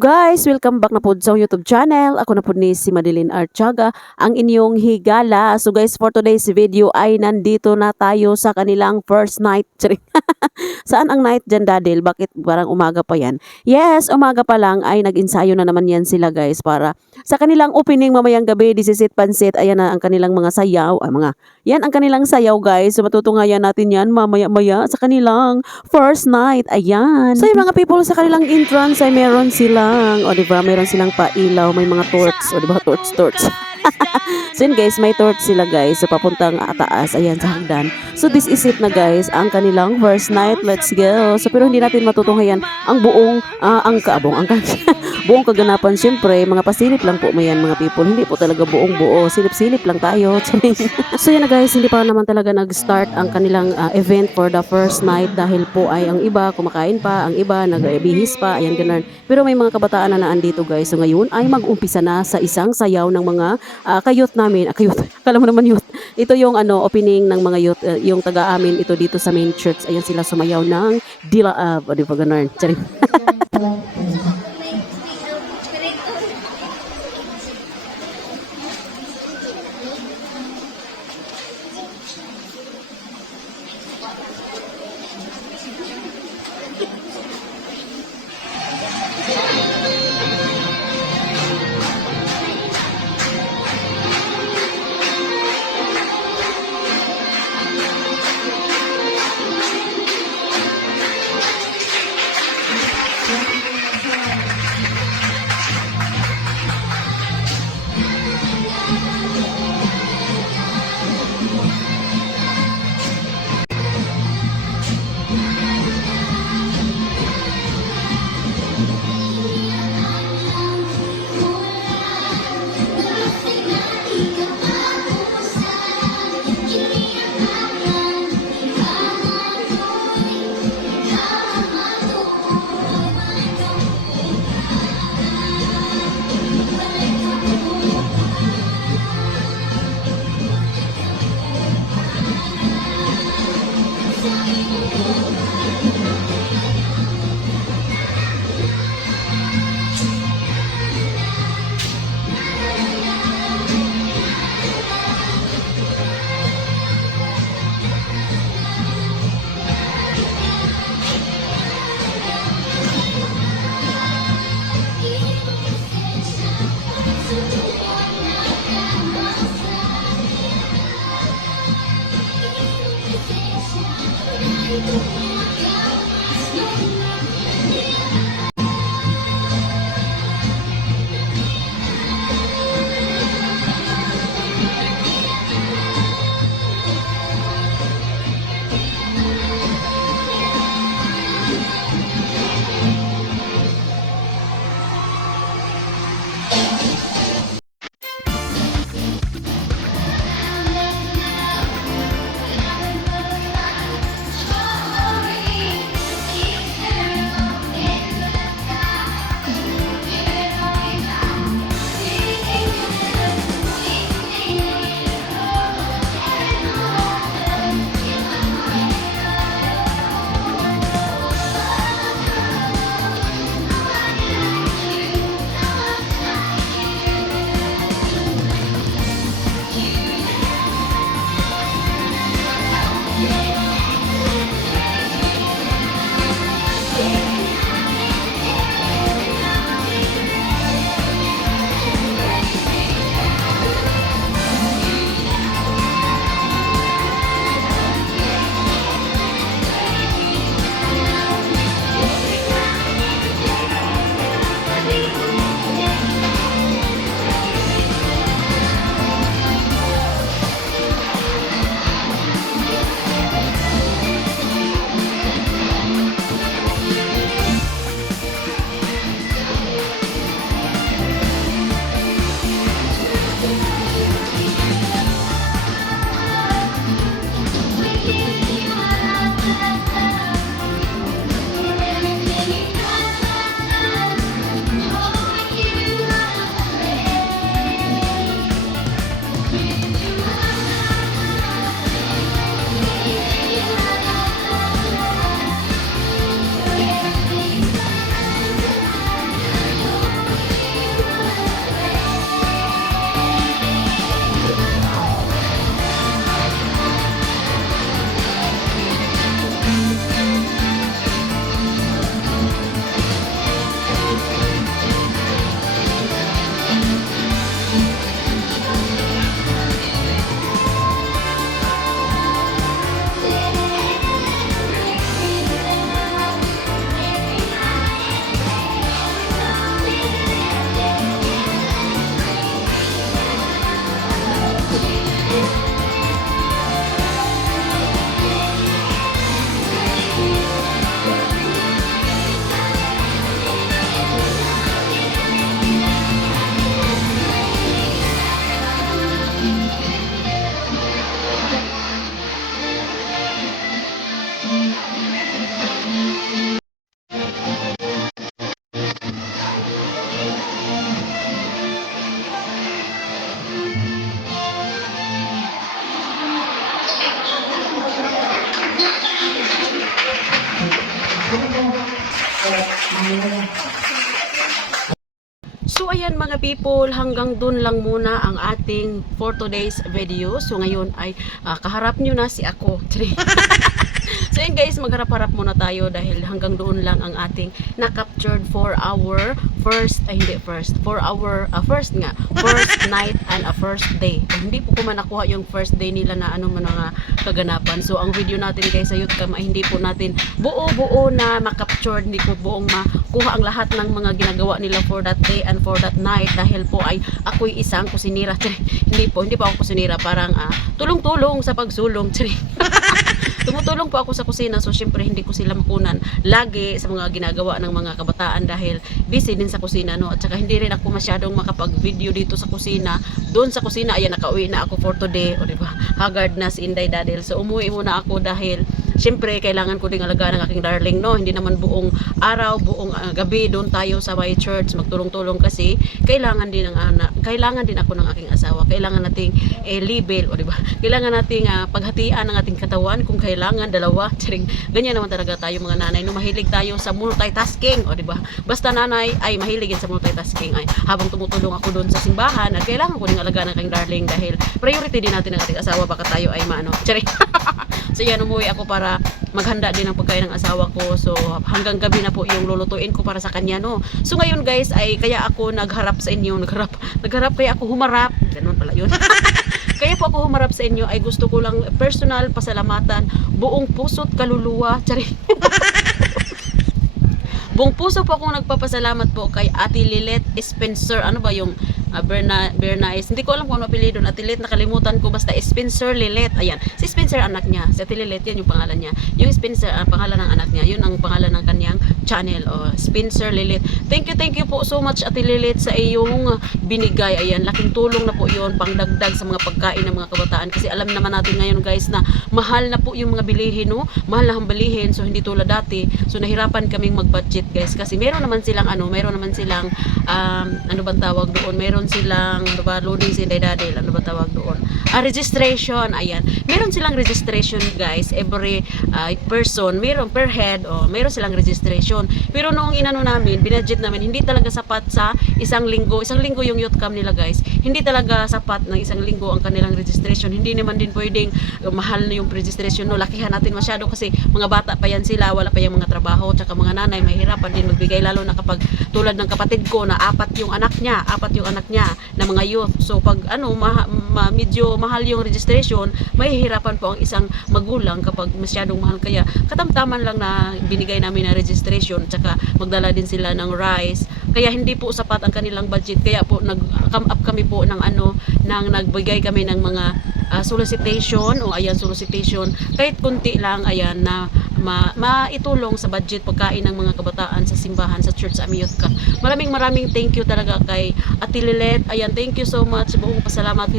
guys, welcome back na po sa YouTube channel. Ako na po ni si Madeline Archaga, ang inyong higala. So guys, for today's video ay nandito na tayo sa kanilang first night. Saan ang night dyan, Dadil? Bakit parang umaga pa yan? Yes, umaga pa lang ay nag-ensayo na naman yan sila guys para sa kanilang opening mamayang gabi, disisit pansit. Ayan na ang kanilang mga sayaw. Yan ang kanilang sayaw guys. So matutunghayan natin yan mamaya-maya sa kanilang first night. Ayan. So yung mga people sa kanilang entrance ay meron silang, o diba, meron silang pailaw, may mga torch, o diba, torch. So yun guys, may torch sila guys. So papuntang taas, ayan sa hagdan. So this is it na guys, ang kanilang first night. Let's go. So pero hindi natin matutunghayan ang buong, buong kaganapan. Siyempre, mga pasilip lang po mayan mga people. Hindi po talaga buong buo. Silip-silip lang tayo. So yan na guys, hindi pa naman talaga nag-start ang kanilang event for the first night dahil po ay ang iba kumakain pa, ang iba nag-bihis pa, ayan ganun. Pero may mga kabataan na naandito guys. So ngayon ay mag-umpisa na sa isang sayaw ng mga kayot namin. Kayot, kala mo naman youth. Ito yung opening ng mga youth, yung taga-amin ito dito sa main church. Ayan sila sumayaw ng Dilaab. O di ba ganun? Charing. people, hanggang dun lang muna ang ating for today's video. So ngayon ay kaharap nyo na si ako. So yun guys, magharap-harap muna tayo dahil hanggang doon lang ang ating na-captured for our first night and a first day. Hindi po ko man nakuha yung first day nila na ano man mga kaganapan. So ang video natin guys sa YouTube ay hindi po natin buo-buo na ma-captured, hindi po buong makuha ang lahat ng mga ginagawa nila for that day and for that night dahil po ay ako'y isang kusinira. hindi po ako kusinira, parang tulong-tulong sa pagsulong. Tumutulong po ako sa kusina, so syempre hindi ko sila makunan lagi sa mga ginagawa ng mga kabataan dahil busy din sa kusina, no? At saka hindi rin ako masyadong makapag-video dito sa kusina. Doon sa kusina, ayan, nakauwi na ako for today, o diba? Haggard na si Inday Dadel. So umuwi muna ako dahil syempre kailangan ko ding alagaan ng aking darling, no? Hindi naman buong araw, buong gabi doon tayo sa my church magtulong-tulong kasi kailangan din ako ng aking asawa. Kailangan nating libel, o diba? Kailangan nating paghatian ng ating katawan kung kailangan dalawa. Ganyan naman talaga tayo mga nanay, no? Mahilig tayo sa multitasking, o diba? Basta nanay ay mahilig sa multitasking ay habang tumutulong ako doon sa simbahan at kailangan ko ding alagaan ng aking darling dahil priority din natin ang ating asawa, baka tayo ay maano. So yan, umuwi ako para maghanda din ng pagkain ng asawa ko. So hanggang gabi na po yung lulutuin ko para sa kanya, no. So ngayon guys ay kaya ako nagharap sa inyo, nagharap kaya ako humarap. Ganun pala yun. Kaya po ako humarap sa inyo ay gusto ko lang personal pasalamatan, buong puso't kaluluwa. Buong puso po akong nagpapasalamat po kay Ate Lilet Spencer. Ano ba yung Bernays? Hindi ko alam kung ano apelyido ng Ate Lilet, nakalimutan ko, basta Spencer Lilet. Ayan, si Spencer anak niya, si Ate Lilet, yan yung pangalan niya. Yung Spencer, pangalan ng anak niya, yun ang pangalan ng kanyang channel, Spencer Lilet. Thank you po so much Ate Lilet sa iyong binigay. Ayan, laking tulong na po yun, pangdagdag sa mga pagkain ng mga kabataan. Kasi alam naman natin ngayon guys na mahal na po yung mga bilihin, no? Mahal na ang bilihin, so hindi tulad dati. So nahirapan kaming mag-budget guys kasi meron naman silang ano bang tawag doon, meron silang loading si Dadel, ano ba tawag doon, registration. Ayan, meron silang registration guys, every person, meron per head, meron silang registration. Pero noong inano namin, binudget namin, hindi talaga sapat sa isang linggo yung youth camp nila guys, hindi talaga sapat ng isang linggo ang kanilang registration. Hindi naman din pwedeng mahal na yung registration, no? Lakihan natin masyado kasi mga bata pa yan sila, wala pa yung mga trabaho, tsaka mga nanay mahirapan din magbigay, lalo na kapag tulad ng kapatid ko na apat yung anak niya na mga youth. So pag medyo mahal yung registration, mahihirapan po ang isang magulang kapag masyadong mahal, kaya katamtaman lang na binigay namin na registration, tsaka magdala din sila ng rice, kaya hindi po sapat ang kanilang budget. Kaya po nag-come up kami po ng nagbigay kami ng mga solicitation, solicitation kahit kunti lang, ayan, na maitulong sa budget pagkain ng mga kabataan sa simbahan, sa church sa Amiyot Camp. Maraming thank you talaga kay Ate Lilet. Ayan, thank you so much, buong pasalamat.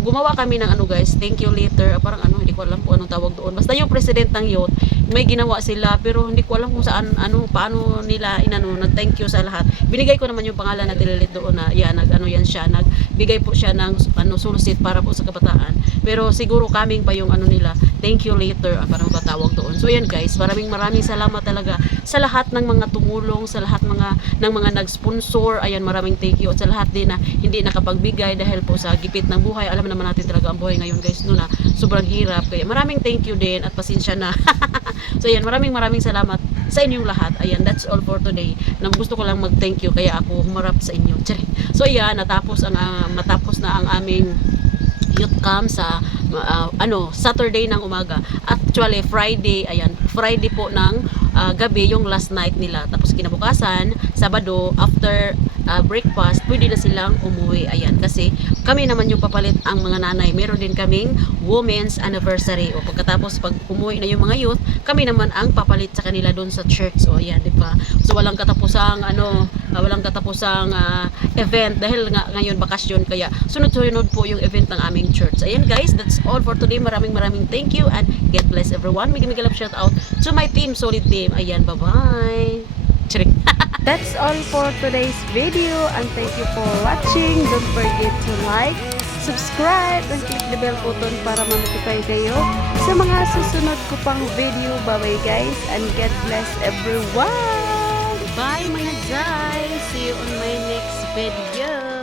Gumawa kami ng guys, thank you later, parang hindi ko alam kung anong tawag doon, basta yung president ng youth may ginawa sila, pero hindi ko alam kung saan, paano nila nag-thank you sa lahat. Binigay ko naman yung pangalan na Ate Lilet doon na yan, nagbigay po siya ng sulusít para po sa kabataan. Pero siguro kaming pa yung nila, thank you later, parang batawag doon. So yan guys, maraming salamat talaga sa lahat ng mga tumulong, sa lahat ng mga nag-sponsor. Ayan, maraming thank you. At sa lahat din na hindi nakapagbigay dahil po sa gipit ng buhay. Alam naman natin talaga ang buhay ngayon guys, no, na sobrang hirap. Kaya maraming thank you din at pasensya na. So yan, maraming salamat sa inyong lahat. Ayan, that's all for today. Gusto ko lang mag-thank you kaya ako humarap sa inyo. So ayan, matapos na ang aming youth camp sa Saturday ng umaga. Actually Friday po ng gabi yung last night nila. Tapos kinabukasan, Sabado, after breakfast, pwede na silang umuwi. Ayan, kasi kami naman yung papalit ang mga nanay. Meron din kaming women's anniversary. O pagkatapos pag umuwi na yung mga youth, kami naman ang papalit sa kanila doon sa church. O ayan, di ba? So walang katapusang event dahil ngayon bakasyon, kaya sunod-sunod po yung event ng aming church. Ayan guys, that's all for today. Maraming thank you and God bless everyone. May love shout out to my team, solid team. Ayan, bye-bye. That's all for today's video and thank you for watching. Don't forget to like, subscribe, and click the bell button para ma-notify kayo sa mga susunod ko pang video. Bye-bye guys and God bless everyone. Bye mga guys. See you on my next video. video.